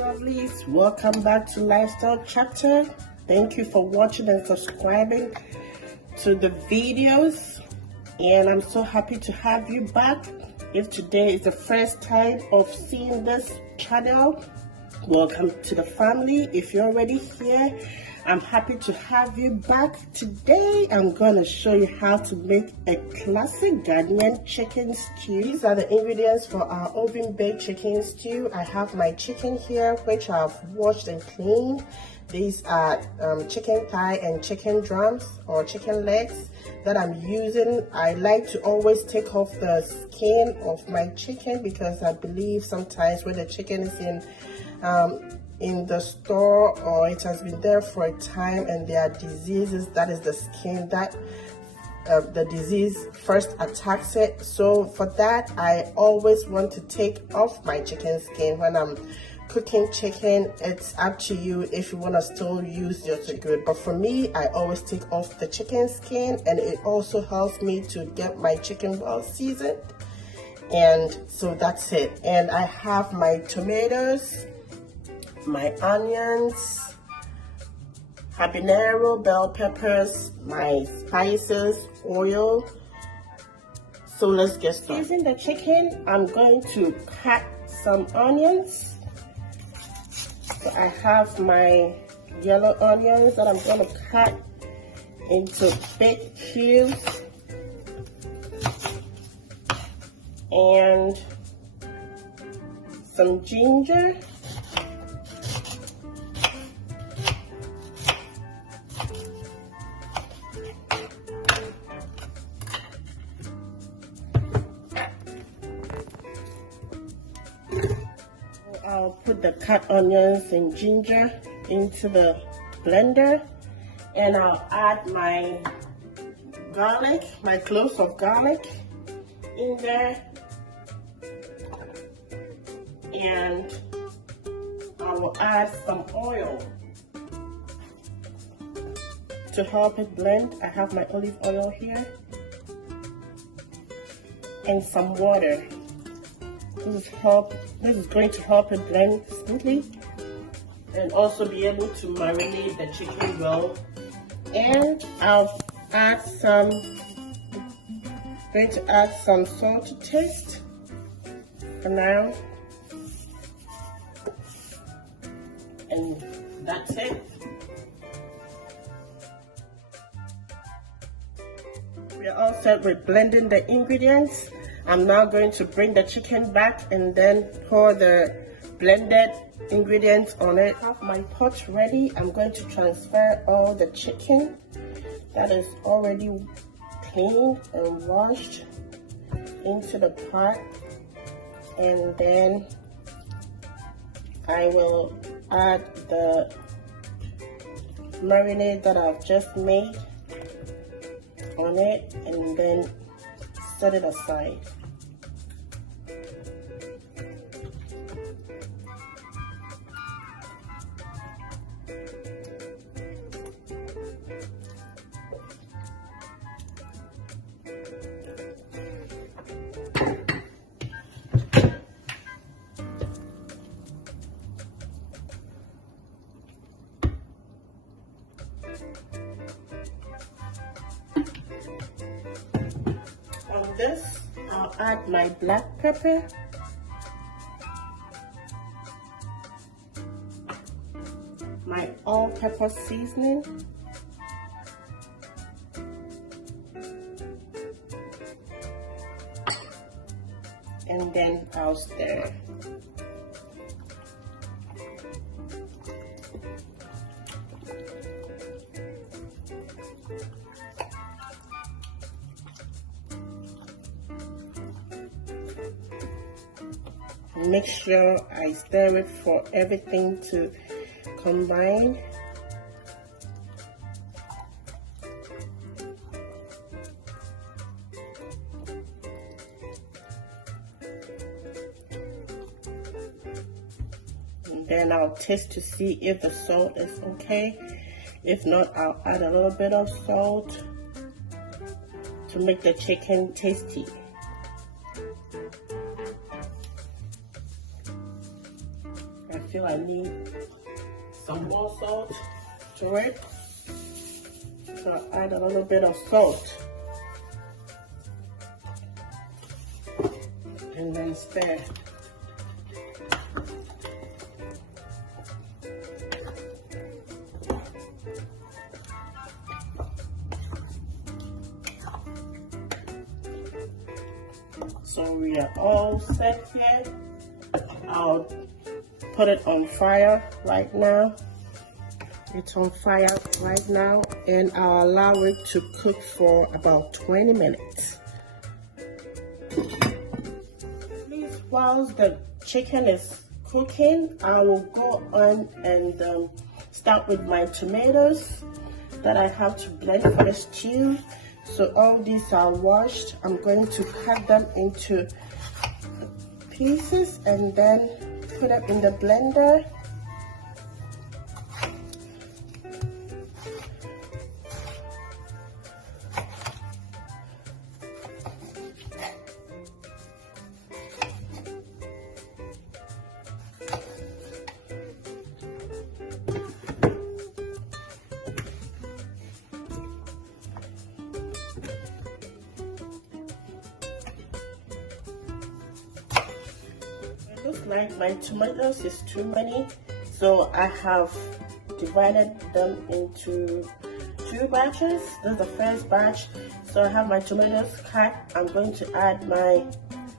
Lovelies, welcome back to Lifestyle Chapter. Thank you for watching and subscribing to the videos, and I'm so happy to have you back. If today is the first time of seeing this channel, welcome to the family. If you're already here, I'm happy to have you back. Today I'm going to show you how to make a classic Ghanaian chicken stew. These are the ingredients for our oven baked chicken stew. I have my chicken here, which I've washed and cleaned. These are chicken thigh and chicken drums or chicken legs that I'm using. I like to always take off the skin of my chicken because I believe sometimes when the chicken is in the store or it has been there for a time and there are diseases, that is the skin that the disease first attacks it. So for that, I always want to take off my chicken skin when I'm cooking chicken. It's up to you if you want to still use your chicken, but for me, I always take off the chicken skin, and it also helps me to get my chicken well seasoned. And so that's it. And I have my tomatoes, my onions, habanero bell peppers, my spices, oil. So let's get started. Using the chicken, I'm going to cut some onions. So I have my yellow onions that I'm going to cut into big cubes, and some ginger. I'll put the cut onions and ginger into the blender, and I'll add my garlic, my cloves of garlic in there, and I will add some oil to help it blend. I have my olive oil here and some water. This is going to help it blend smoothly and also be able to marinate the chicken well. And I'll add going to add some salt to taste for now. And that's it. We are all set with blending the ingredients. I'm now going to bring the chicken back and then pour the blended ingredients on it. I have my pot ready. I'm going to transfer all the chicken that is already cleaned and washed into the pot, and then I will add the marinade that I've just made on it and then set it aside. On this, I'll add my black pepper, my all-pepper seasoning, and then I'll stir. Make sure I stir it for everything to combine. And then I'll taste to see if the salt is okay. If not, I'll add a little bit of salt to make the chicken tasty. feel I need some more salt to it. So I'll add a little bit of salt. And then stir. So we are all set here. I'll put it on fire right now. It's on fire right now, and I'll allow it to cook for about 20 minutes. Please, whilst the chicken is cooking, I will go on and start with my tomatoes that I have to blend for the stew. So all these are washed. I'm going to cut them into pieces and then put them in the blender. Looks like my tomatoes is too many, so I have divided them into 2 batches. This is the first batch. So I have my tomatoes cut. I'm going to add my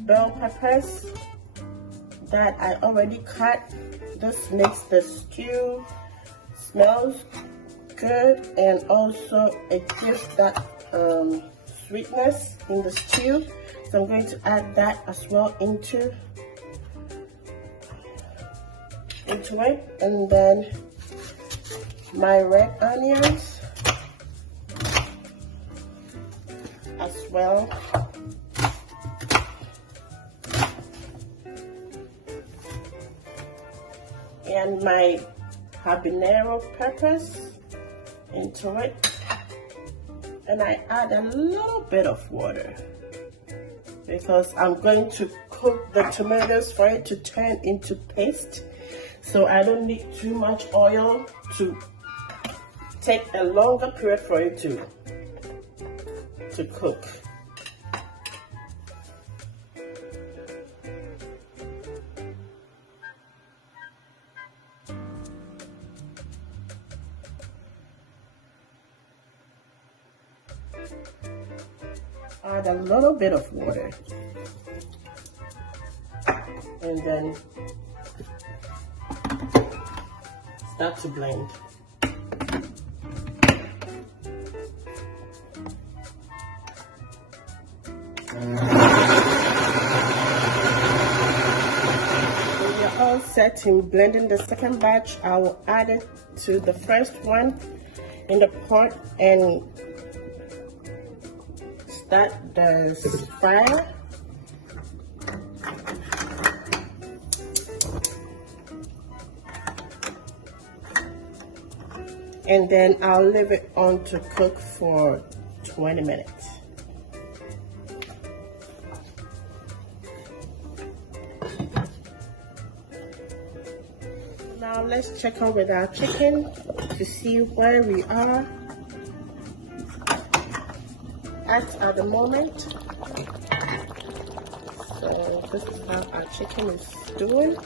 bell peppers that I already cut. This makes the stew smells good, and also it gives that sweetness in the stew. So I'm going to add that as well into it, and then my red onions as well, and my habanero peppers into it, and I add a little bit of water because I'm going to cook the tomatoes for it to turn into paste. So I don't need too much oil to take a longer period for it to cook. Add a little bit of water and then start to blend. When you're all set in blending the second batch, I will add it to the first one in the pot and start the fire. And then I'll leave it on to cook for 20 minutes. Now let's check on with our chicken to see where we are at the moment. So this is how our chicken is doing.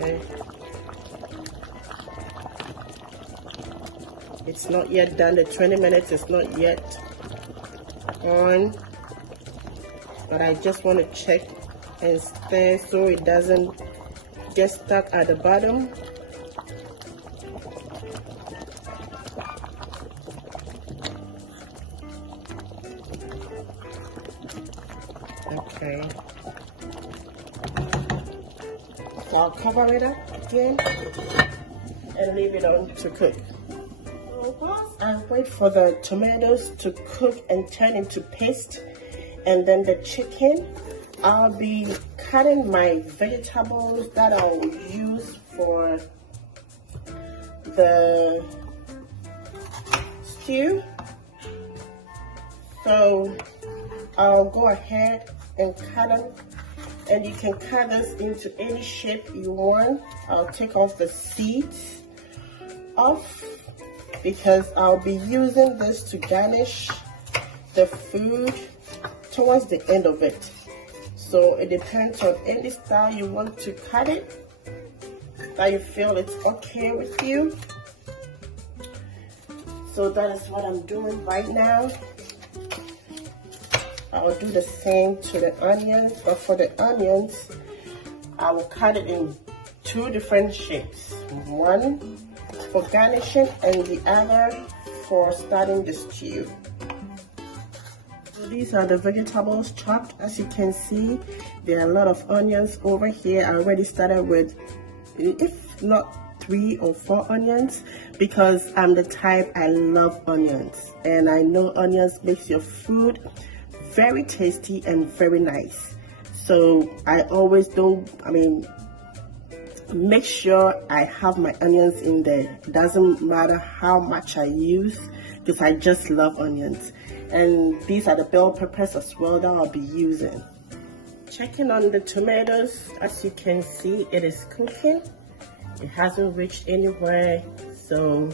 Okay. It's not yet done. The 20 minutes is not yet on, but I just want to check and stir so it doesn't get stuck at the bottom. Okay. So I'll cover it up again and leave it on to cook. So whilst I wait for the tomatoes to cook and turn into paste, and then the chicken, I'll be cutting my vegetables that I'll use for the stew. So I'll go ahead and cut them And you can cut this into any shape you want. I'll take off the seeds off because I'll be using this to garnish the food towards the end of it. So it depends on any style you want to cut it, that you feel it's okay with you. So that is what I'm doing right now. I'll do the same to the onions, but for the onions, I will cut it in two different shapes. One for garnishing and the other for starting the stew. So these are the vegetables chopped. As you can see, there are a lot of onions over here. I already started with, if not 3 or 4 onions, because I'm the type, I love onions. And I know onions makes your food very tasty and very nice. So I always make sure I have my onions in there. It doesn't matter how much I use, because I just love onions. And these are the bell peppers as well that I'll be using. Checking on the tomatoes, as you can see, it is cooking. It hasn't reached anywhere, so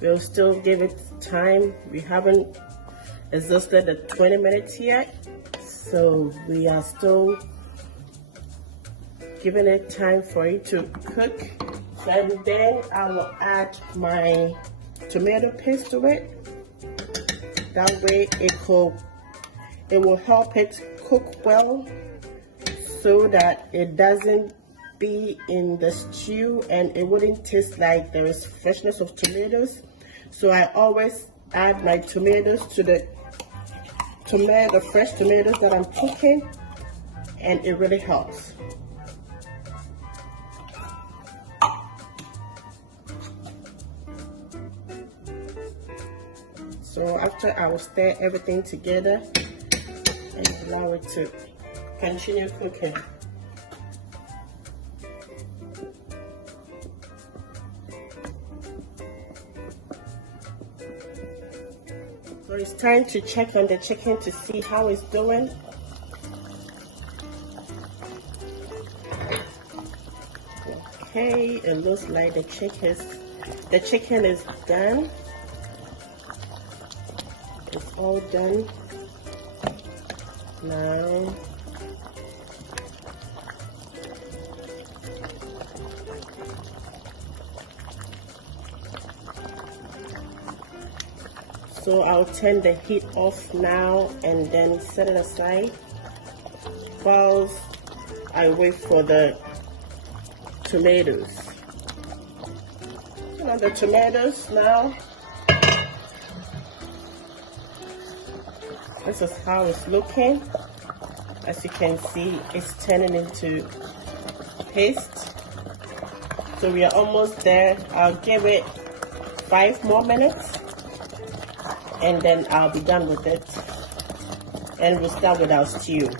we'll still give it time. We haven't exhausted the 20 minutes yet, so we are still giving it time for it to cook. And then I will add my tomato paste to it. That way it will help it cook well, so that it doesn't be in the stew and it wouldn't taste like there is freshness of tomatoes. So I always add my tomatoes to the fresh tomatoes that I'm cooking, and it really helps. So after, I will stir everything together and allow it to continue cooking. So it's time to check on the chicken to see how it's doing. Okay, it looks like the chicken is done. It's all done now. So I'll turn the heat off now and then set it aside while I wait for the tomatoes. And the tomatoes now, this is how it's looking. As you can see, it's turning into paste. So we are almost there. I'll give it 5 more minutes and then I'll be done with it, and we'll start with our stew.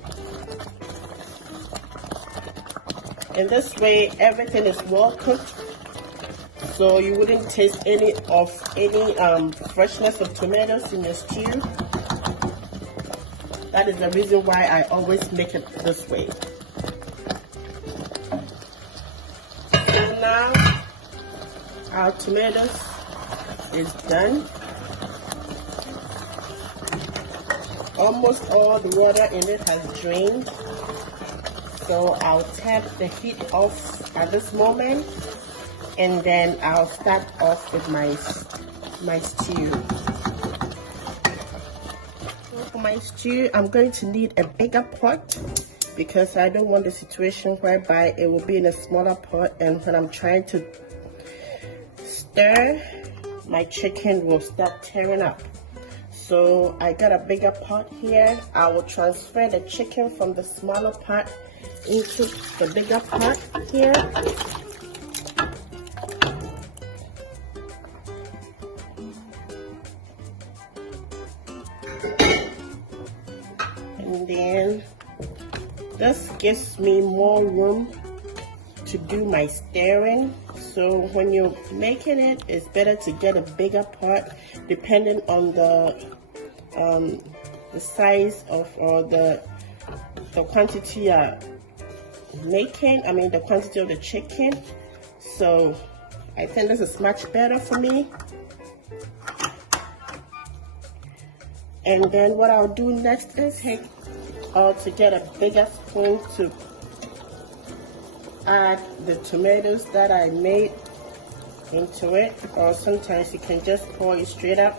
In this way, everything is well cooked, so you wouldn't taste any freshness of tomatoes in your stew. That is the reason why I always make it this way. So now our tomatoes is done. Almost all the water in it has drained. So I'll tap the heat off at this moment, and then I'll start off with my stew. So for my stew, I'm going to need a bigger pot, because I don't want the situation whereby it will be in a smaller pot, and when I'm trying to stir, my chicken will start tearing up. So I got a bigger pot here. I will transfer the chicken from the smaller pot into the bigger pot here. And then this gives me more room to do my stirring. So when you're making it, it's better to get a bigger pot, depending on the size of, or the quantity making, the quantity of the chicken. So I think this is much better for me. And then what I'll do next is to get a bigger spoon to add the tomatoes that I made into it, or sometimes you can just pour it straight up.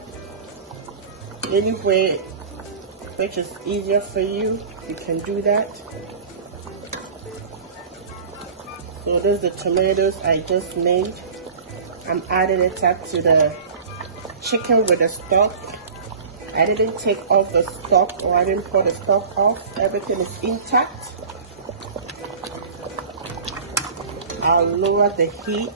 Any way which is easier for you, you can do that. So there's the tomatoes I just made. I'm adding it up to the chicken with the stock. I didn't take off the stock, or I didn't pour the stock off. Everything is intact. I'll lower the heat.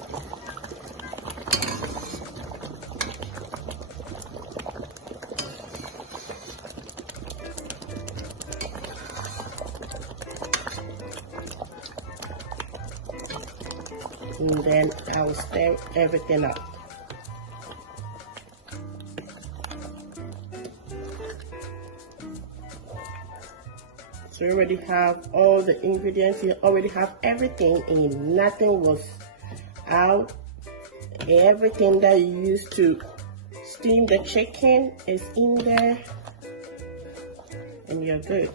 And then I will stir everything up. So you already have all the ingredients, you already have everything in, nothing was out. Everything that you used to steam the chicken is in there, and you're good.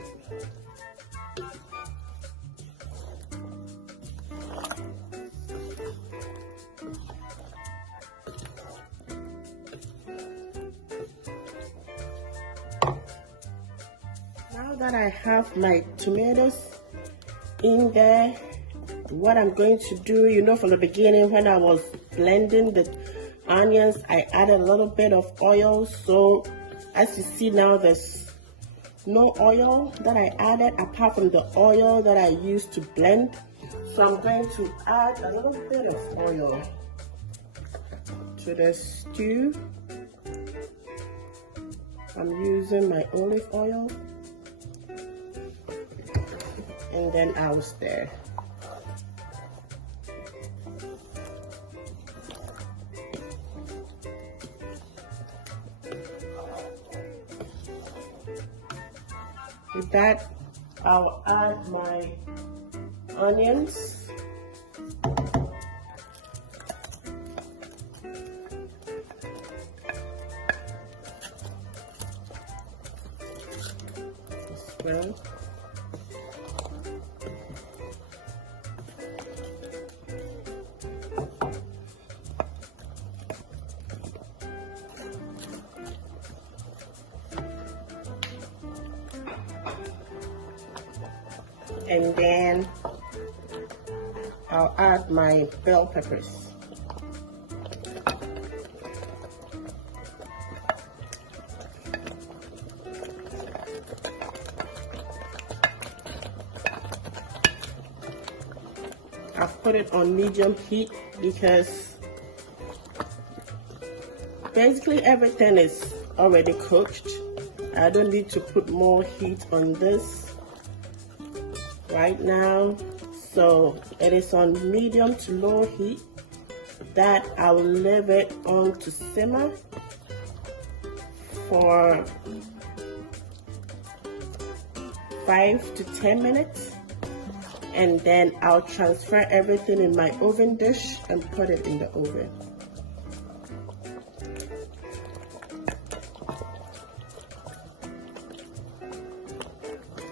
Now that I have my tomatoes in there, what I'm going to do, from the beginning when I was blending the onions, I added a little bit of oil. So as you see now, there's no oil that I added apart from the oil that I used to blend. So I'm going to add a little bit of oil to the stew. I'm using my olive oil. And then I'll stir. With that, I'll add my onions. As well. And then I'll add my bell peppers. I've put it on medium heat because basically everything is already cooked. I don't need to put more heat on this right now, so it is on medium to low heat that I will leave it on to simmer for 5 to 10 minutes, and then I'll transfer everything in my oven dish and put it in the oven.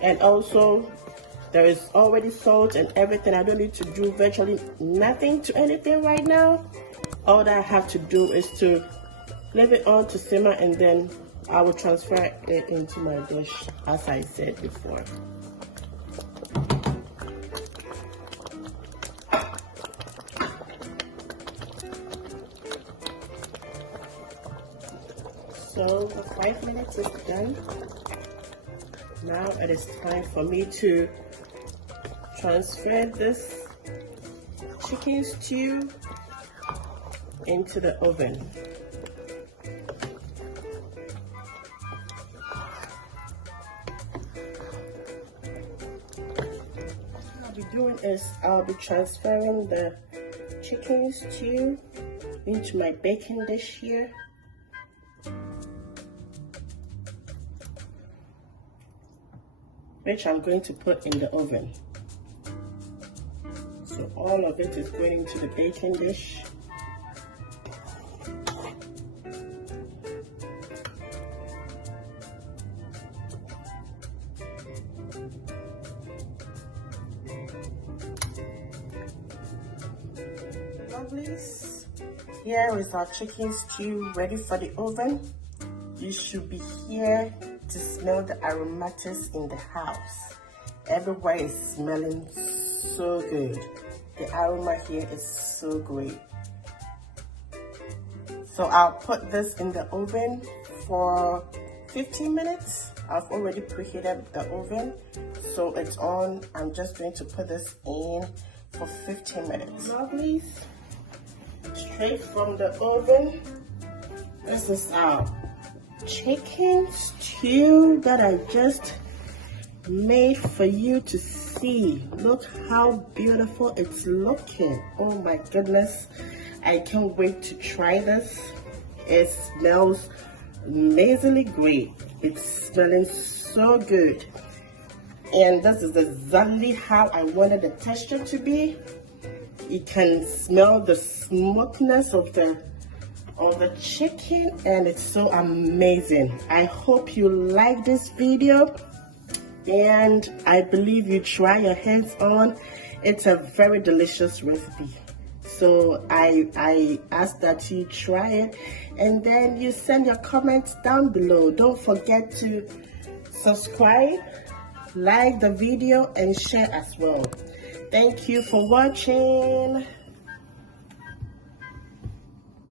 And also, there is already salt and everything. I don't need to do virtually nothing to anything right now. All that I have to do is to leave it on to simmer, and then I will transfer it into my dish, as I said before. So the 5 minutes is done. Now it is time for me to transfer this chicken stew into the oven. What I'll be doing is I'll be transferring the chicken stew into my baking dish here. Which I'm going to put in the oven. So all of it is going into the baking dish. Lovelies, here is our chicken stew ready for the oven. You should be here to smell the aromatics in the house. Everywhere is smelling so good. The aroma here is so great. So I'll put this in the oven for 15 minutes. I've already preheated the oven, so it's on. I'm just going to put this in for 15 minutes. Lovelies, straight from the oven. This is our chicken stew that I just made for you to see. Look how beautiful it's looking. Oh my goodness, I can't wait to try this. It smells amazingly great. It's smelling so good, and this is exactly how I wanted the texture to be. You can smell the smokiness of the chicken, and it's so amazing. I hope you like this video, and I believe you try your hands on. It's a very delicious recipe, so I ask that you try it, and then you send your comments down below. Don't forget to subscribe, like the video, and share as well. Thank you for watching.